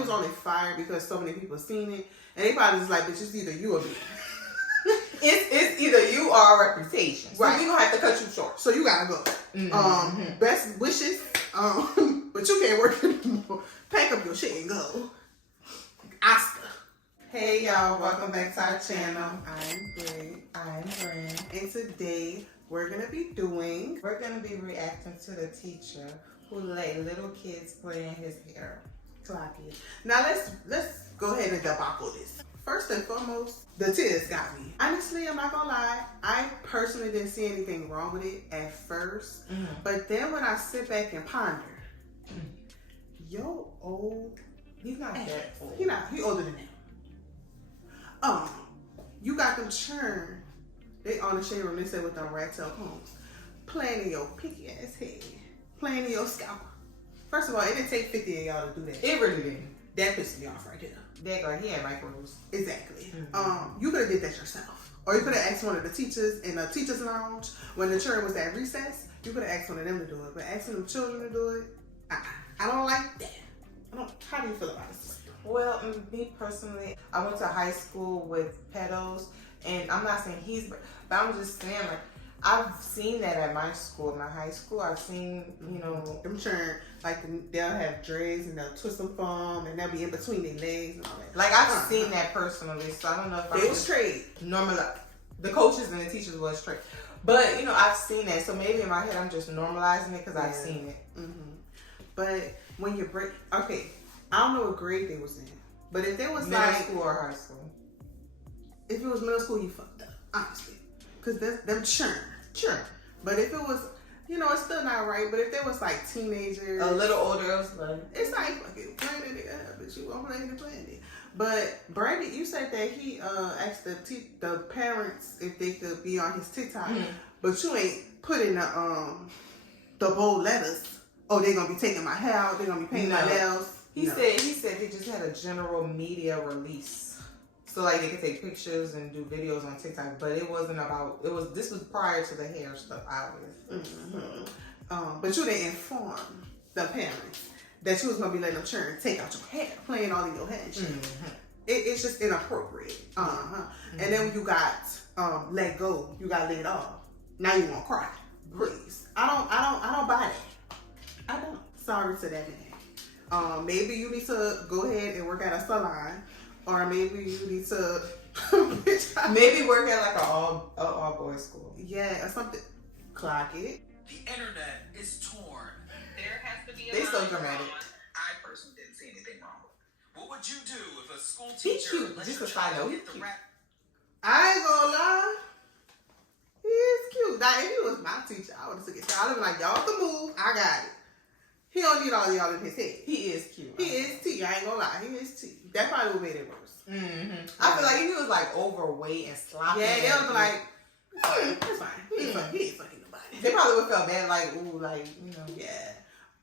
was only fired because so many people seen it, and they probably just like, bitch, it's either you or me. It's either you or a reputation. So right. we gonna have to cut you short. So you gotta go. Mm-hmm. Best wishes. But you can't work anymore. Pack up your shit and go. Oscar. Hey y'all, welcome back to our channel. I'm Brie. I'm Bryn. And today we're gonna be reacting to the teacher who let little kids play in his hair. Clock it. Now let's go ahead and debacle this. First and foremost, the tears got me. Honestly, I'm not gonna lie. I personally didn't see anything wrong with it at first. But then when I sit back and ponder, yo old. He's not that old. He older than that. You got them churn. They on the shade room, they said with them rat tail combs. Playing in your pinky ass head. Playing in your scalp. First of all, it didn't take 50 of y'all to do that. It really didn't. That pissed me off right there. He had micros. Exactly. You could have did that yourself. Or you could have asked one of the teachers in the teacher's lounge when the children was at recess. You could have asked one of them to do it. But asking them children to do it, I don't like that. How do you feel about this? Well, me personally, I went to high school with pedos, and I'm not saying but I'm just saying, like, I've seen that at my school, my high school. I've seen, them children, like, they'll have dreads and they'll twist them from, and they'll be in between their legs and all that. Like, I've seen that personally, so I don't know if they was straight. Normal, the coaches and the teachers was straight. But, I've seen that, so maybe in my head I'm just normalizing it because I've seen it. But when you break, okay, I don't know what grade they was in, but if it was middle school or high school. If it was middle school, you fucked up, honestly. Because them churn. But if it was, it's still not right. But if there was like teenagers, a little older, it was like, it's like fucking playing it, but you won't play it playing it. But Brandon, you said that he asked the parents if they could be on his TikTok, but you ain't putting the bold letters. Oh, they're gonna be taking my hair out. They're gonna be painting my nails. He said they just had a general media release. So like they could take pictures and do videos on TikTok, but it wasn't about. This was prior to the hair stuff, obviously. But you didn't inform the parents that you was gonna be letting them children take out your hair, playing all in your hair and shit. It's just inappropriate. And then when you got let go, you got laid off. Now you want to cry. Please, I don't buy that. I don't. Sorry to that man. Maybe you need to go ahead and work at a salon. Or maybe you need to maybe work at like an all boys school. Yeah, or something. Clock it. The internet is torn. There has to be a They so dramatic. I personally didn't see anything wrong. What would you do if a school teacher let just your a side note, child hit the rat? I ain't gonna lie. He is cute. Now if he was my teacher, I would have took it. I would have been like, y'all can move. I got it. He don't need all y'all in his head. He is cute. He is T. I ain't gonna lie. He is T. That probably would have made it worse. I feel like if he was like overweight and sloppy. Yeah, they was like, it's fine. He ain't fucking nobody. They probably would have felt bad, like, ooh, like, Yeah.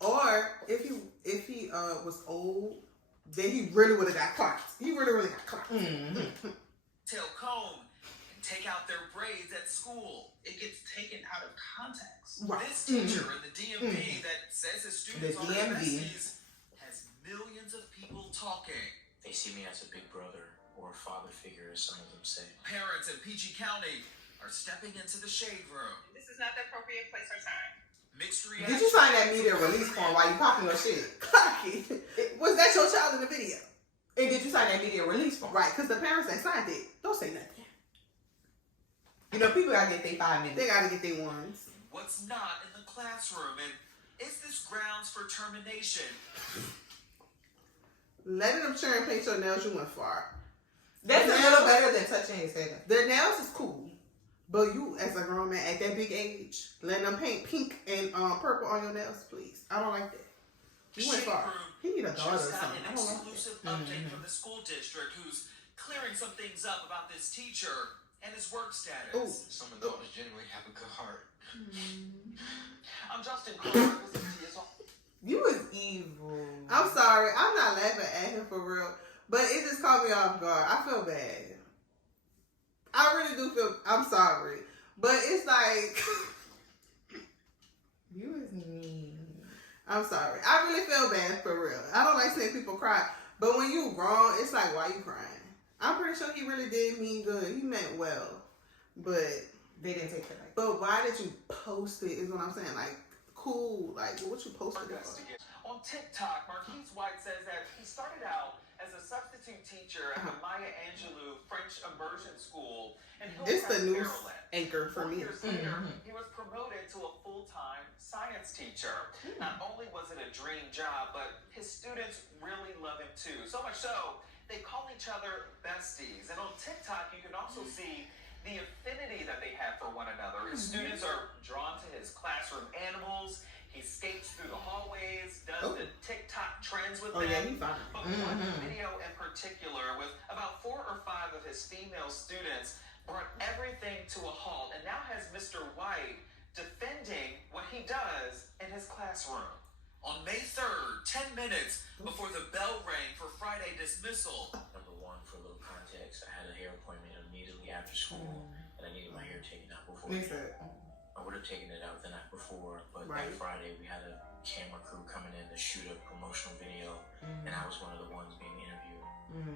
Or if he was old, then he really would have got clocked. He really got clocked. Tail comb and take out their braids at school. It gets taken out of context. Right. This teacher in the DMV that says his students are besties has millions of people talking. They see me as a big brother or a father figure, as some of them say. Parents in PG County are stepping into the shade room. This is not the appropriate place or time. Mixed reaction. Did you sign that media release form while you popping your shit? Cocky. Was that your child in the video? And did you sign that media release form? Right, because the parents that signed it, don't say nothing. People gotta get their 5 minutes. They gotta get their ones. What's not in the classroom, and is this grounds for termination? Letting them children paint your nails, you went far. That's a little better than touching his head. The nails is cool, but you, as a grown man at that big age, letting them paint pink and purple on your nails, please. I don't like that. You went far. He need a daughter or just got something. an I don't like exclusive update from the school district who's clearing some things up about this teacher and his work status. Ooh. Some adults genuinely have a good heart. I'm Justin Carter. You was evil. I'm sorry. I'm not laughing at him for real, but it just caught me off guard. I feel bad. I really do feel. I'm sorry, but it's like you was mean. I'm sorry. I really feel bad for real. I don't like seeing people cry, But when you wrong, it's like, why you crying? I'm pretty sure he really did mean good. He meant well. But They didn't take it like but why did you post it is what I'm saying. Like, cool. Like, what you posted it for? On TikTok, Marquise White says that he started out as a substitute teacher at the Maya Angelou French Immersion School in This the Hillcrest, news Maryland. anchor for 4 me. years later, he was promoted to a full-time science teacher. Not only was it a dream job, but his students really love him too. So much so, they call each other besties. And on TikTok, you can also see the affinity that they have for one another. His students are drawn to his classroom animals. He skates through the hallways, does the TikTok trends with them. Oh, yeah, he fine. But one video in particular with about 4 or 5 of his female students brought everything to a halt and now has Mr. White defending what he does in his classroom. On May 3rd, 10 minutes before the bell rang for Friday dismissal. Number one, for a little context, I had a hair appointment immediately after school, and I needed my hair taken out before. I would have taken it out the night before, but that Friday we had a camera crew coming in to shoot a promotional video, and I was one of the ones being interviewed,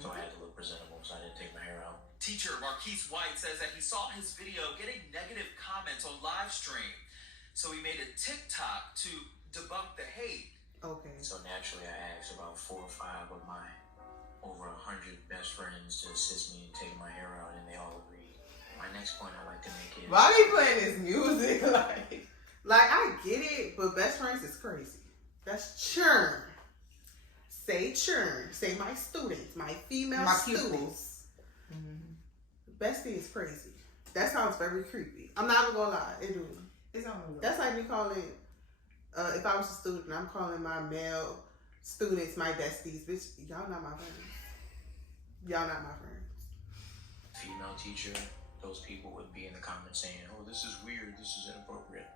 so I had to look presentable, so I didn't take my hair out. Teacher Marquise White says that he saw his video getting negative comments on live stream, so he made a TikTok to debunk the hate. Okay. So naturally, I asked about 4 or 5 of my over 100 best friends to assist me in taking my hair out, and they all agreed. My next point I'd like to make is... Why they playing this music? Like, I get it, but best friends is crazy. That's churn. Say churn. Say my students, my female students. Bestie is crazy. That sounds very creepy. I'm not even gonna lie. It do. It's on the That's like me calling, if I was a student, I'm calling my male students my besties. Bitch, y'all not my friends. Y'all not my friends. Female teacher, those people would be in the comments saying, oh, this is weird, this is inappropriate.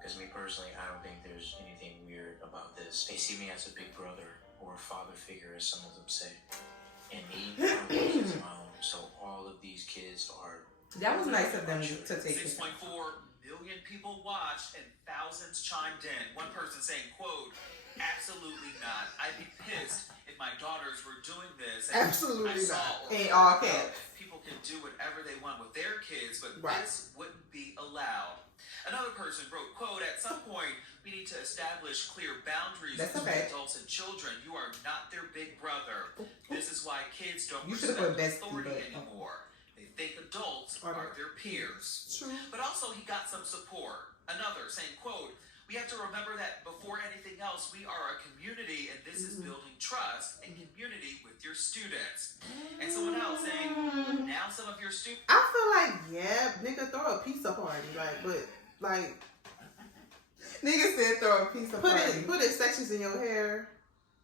Because me personally, I don't think there's anything weird about this. They see me as a big brother or a father figure, as some of them say. And me, I'm kids of my own. So all of these kids are... That was nice of them to take it. 6.4 million people watched and thousands chimed in. One person saying, quote, absolutely not. I'd be pissed if my daughters were doing this. And Absolutely I saw not. In all caps. People can do whatever they want with their kids, but Right. this wouldn't be allowed. Another person wrote, quote, at some point, we need to establish clear boundaries That's between okay. adults and children. You are not their big brother. This is why kids don't You should've put respect bestie, authority but- anymore. They think adults Are are their peers. True. But also he got some support. Another saying, quote, we have to remember that before anything else, we are a community and this is building trust and community with your students. And someone else saying, now some of your students... I feel like, yeah, nigga, throw a pizza party. Like, but, like, Niggas said throw a piece of party. put sections in your hair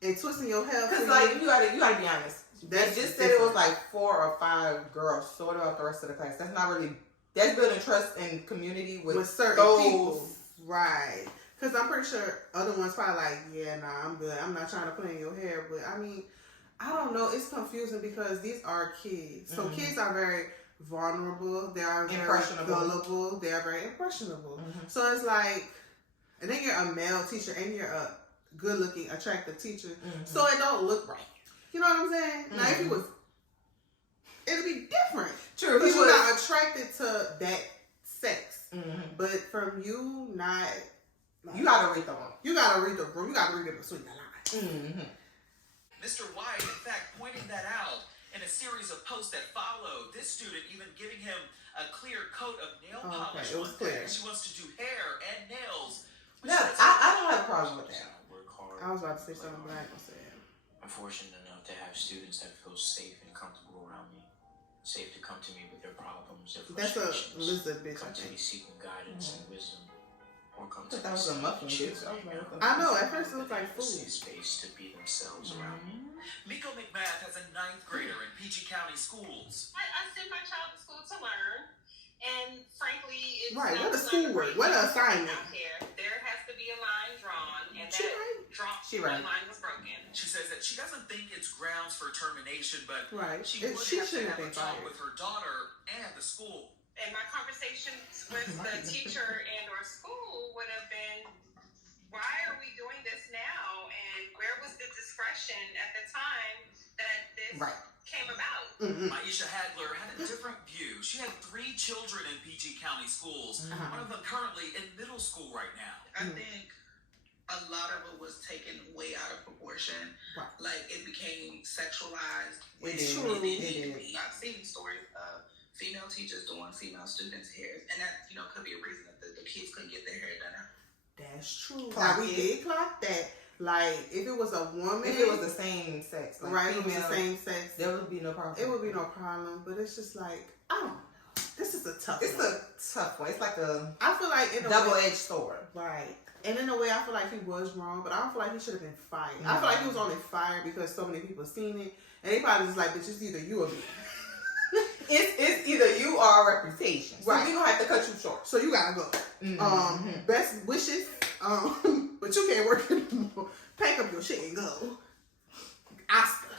and twisting your hair. Cause like you gotta be honest. That's They just said it was different. like 4 or 5 girls. So what about the rest of the class? That's not really. That's building trust and community with certain those. people. Right. Because I'm pretty sure other ones probably like, yeah, nah, I'm good. I'm not trying to play in your hair. But, I mean, I don't know. It's confusing because these are kids. So kids are very vulnerable. They are very Impressionable. gullible. They are very impressionable. So it's like, and then you're a male teacher and you're a good-looking, attractive teacher. So it don't look right. You know what I'm saying? Now, if he was, it'd be different. True. Because He you're was. not attracted to that sex. But from you not... You gotta read the room. You gotta read the room. You gotta read it between the lines. Mr. White, in fact, pointing that out in a series of posts that followed. This student even giving him a clear coat of nail polish. it was one day. clear. She wants to do hair and nails. No, I don't have a problem with that. Work hard. I was about to say something, but I ain't gonna say it. I'm fortunate enough to have students that feel safe and comfortable around me. Safe to come to me with their problems, their That's a frustrations. lizard bitch, I Come to me think. seeking guidance and wisdom. Or come to I thought that was a me muffin seeking bitch. chill. I know, at first it looked like A food. safe space to be themselves around me. Miko McMath has a 9th grader in PG County schools. I send my child to school to learn, and frankly, it's Right, not what a celebrated schoolwork, what an assignment. out here. There has to be a line drawn, and She that right. She right. line was broken. She says that she doesn't think it's grounds for termination, but Right. she It- would she have to shouldn't have have a been talk fired. with her daughter and the school. And my conversations with the teacher and or school would have been, why are we doing this now? And where was the discretion at the time came about. Aisha Hagler had a different view. She had 3 children in PG County schools. One of them currently in middle school right now. I think a lot of it was taken way out of proportion. Right. Like it became sexualized. It is. I've seen stories of female teachers doing female students' hair, and that could be a reason that the kids couldn't get their hair done. That's true. Now, we did clock that. Like, if it was a woman, if it was the same sex, like right, female, it was the same sex, there would be no problem. It would be no problem. But it's just like, I don't know. This is a tough. It's a tough one. It's like a I feel like in a double-edged sword. Right. And in a way, I feel like he was wrong, but I don't feel like he should have been fired. I feel like he was only fired because so many people seen it, and they probably just like, bitch, it's either you or me. It's either you or our reputation. So right. we gonna have to cut you short. So you gotta go. Best wishes. But you can't work anymore. Pack up your shit and go. Oscar.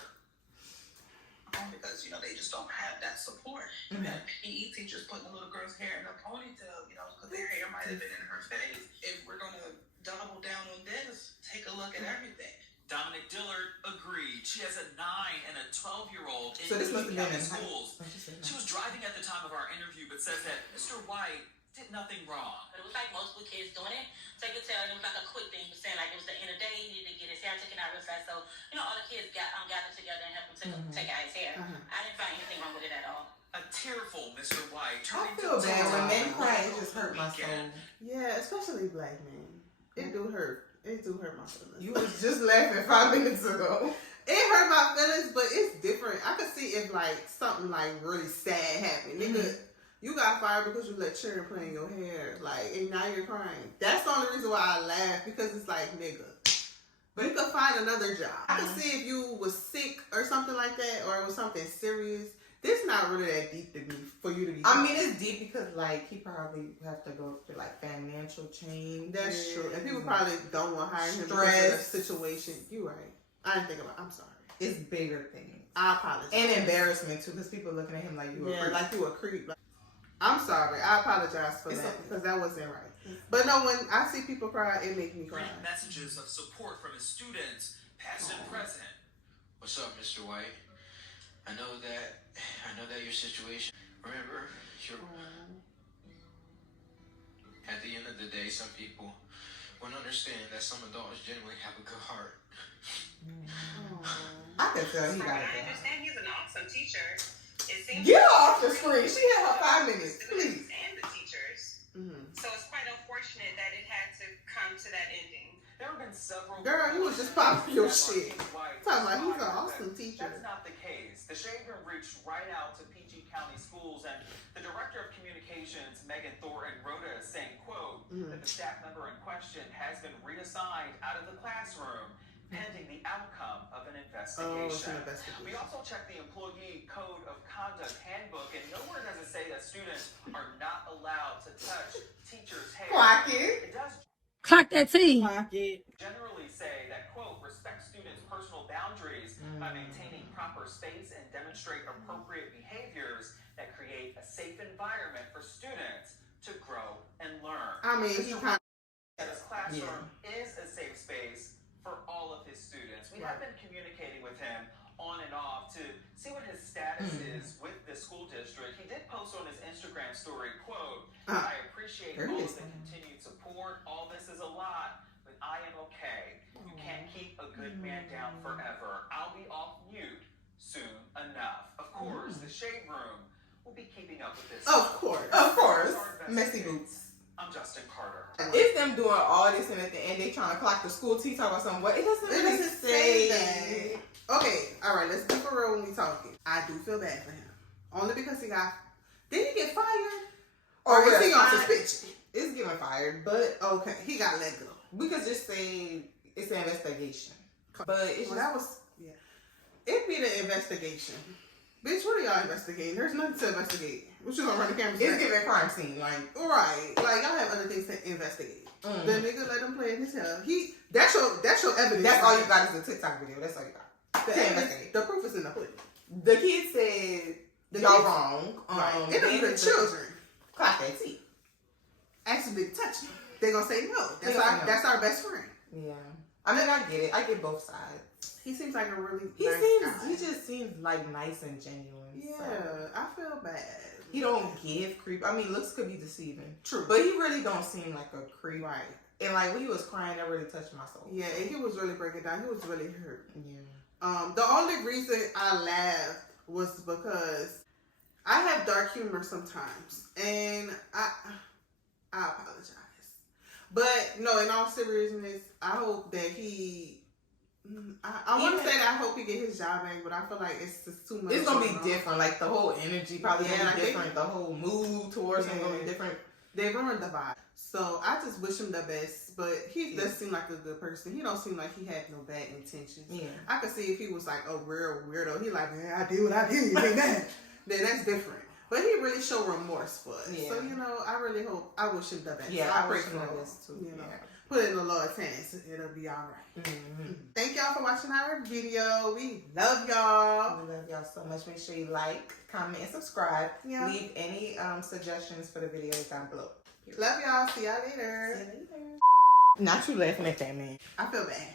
Because they just don't have that support. You had PE teachers putting the little girl's hair in a ponytail, because their hair might have been in her face. If we're gonna double down on this, take a look at everything. Dominic Dillard agreed. She has a 9 and a 12-year-old in So this must have been in schools. She was driving at the time of our interview, but says that Mr. White did nothing wrong. But it was like multiple kids doing it. So you could tell it was like a quick thing. He was saying like it was the end of the day. He needed to get his hair taken out real fast. So all the kids gathered together and helped him take out his hair. I didn't find anything wrong with it at all. A tearful Mr. White. I feel bad when men cry. It just hurt my soul. Yeah, especially black men. It do hurt. It do hurt my feelings. You was just laughing 5 minutes ago. It hurt my feelings, but it's different. I could see if like something like really sad happened. Nigga, you got fired because you let children play in your hair. Like, and now you're crying. That's the only reason why I laugh, because it's like, nigga. But you could find another job. I could see if you was sick or something like that, or it was something serious. This not really that deep to me for you to be. I mean, it's deep because like he probably have to go through like financial change. That's true, and people probably don't want to hire him because of the situation. You right. I didn't think about. I'm sorry. It's bigger things. I apologize. And embarrassment too, because people looking at him like you. Yeah, like you a creep. Like, I'm sorry. I apologize for that because that wasn't right. But no, when I see people cry, it makes me cry. Great messages of support from his students, past and present. What's up, Mr. White? I know that your situation. Remember, at the end of the day, some people won't understand that some adults genuinely have a good heart. I can tell he got I it. understand he's an awesome teacher. It seems Get off the screen. She had her 5 minutes, please. And the teachers. So it's quite unfortunate that it had to come to that ending. There have been several. Girl, you was just popping your shit. Talking about he's an awesome teacher. That's not the case. The Shade Room reached right out to PG County schools, and the Director of Communications, Megan Thornton, wrote us saying, quote, that the staff member in question has been reassigned out of the classroom pending the outcome of an investigation. Oh, it's an investigation. We also checked the Employee Code of Conduct Handbook, and nowhere does it say that students are not allowed to touch teachers' hair. Clock it. It does Clock that T. generally say that, quote, respect students' personal boundaries by maintaining proper space and demonstrate appropriate behaviors that create a safe environment for students to grow and learn. I mean, he kind of. This classroom is a safe space for all of his students. We have been communicating with him on and off to see what his status is with the school district. He did post on his Instagram story, quote, I appreciate all of the continued support. All this is a lot, but I am okay. You can't keep a good man down forever. I'll be off mute soon enough. Of course, the Shade Room will be keeping up with this. Of course. Messy boots. I'm Justin Carter. If them doing all this and at the end they trying to clock the school T talk about something, what it doesn't say that. Okay, all right, let's be for real when we talking. I do feel bad for him. Only because he got. Did he get fired? Or is he on suspension? It's getting fired, but okay, he got let go. We could just say it's an investigation. But it's that was It'd be the investigation. Bitch, what are y'all investigating? There's nothing to investigate. What you gonna run the camera? It's giving crime scene, like right. Like y'all have other things to investigate. The nigga let him play in his hair. That's your evidence. That's all you got is a TikTok video. That's all you got. The proof is in the pudding. The kid said y'all wrong. Right. It don't even children. Clock that T. Actually touch me. They gonna say no. That's our best friend. Yeah. I mean, I get it. I get both sides. He seems like a really He nice guy. He just seems like nice and genuine. Yeah, so. I feel bad. He don't give creep. I mean, looks could be deceiving. True. But he really don't seem like a creep. Right. And like when he was crying, that really touched my soul. Yeah, and he was really breaking down. He was really hurt. Yeah. The only reason I laughed was because I have dark humor sometimes, and I apologize. But no, in all seriousness, I hope that I want to say that I hope he get his job back, but I feel like it's just too much. It's gonna be different. Like the whole energy probably gonna be I different. The whole mood towards him gonna be different. They ruined the vibe. So I just wish him the best. But he does seem like a good person. He don't seem like he had no bad intentions. Yeah. I could see if he was like a real weirdo. He like, man, I did what I did. then that's different. But he really showed remorse for it. Yeah. So, you know, I really hope, I wish him the best. Yeah, so I pray for him the best too. You know, put it in the Lord's hands. It'll be all right. Mm-hmm. Thank y'all for watching our video. We love y'all. We love y'all so much. Make sure you like, comment, and subscribe. Yeah. Leave any suggestions for the videos down below. Love y'all. See y'all later. See you later. Not you laughing at that, man. I feel bad.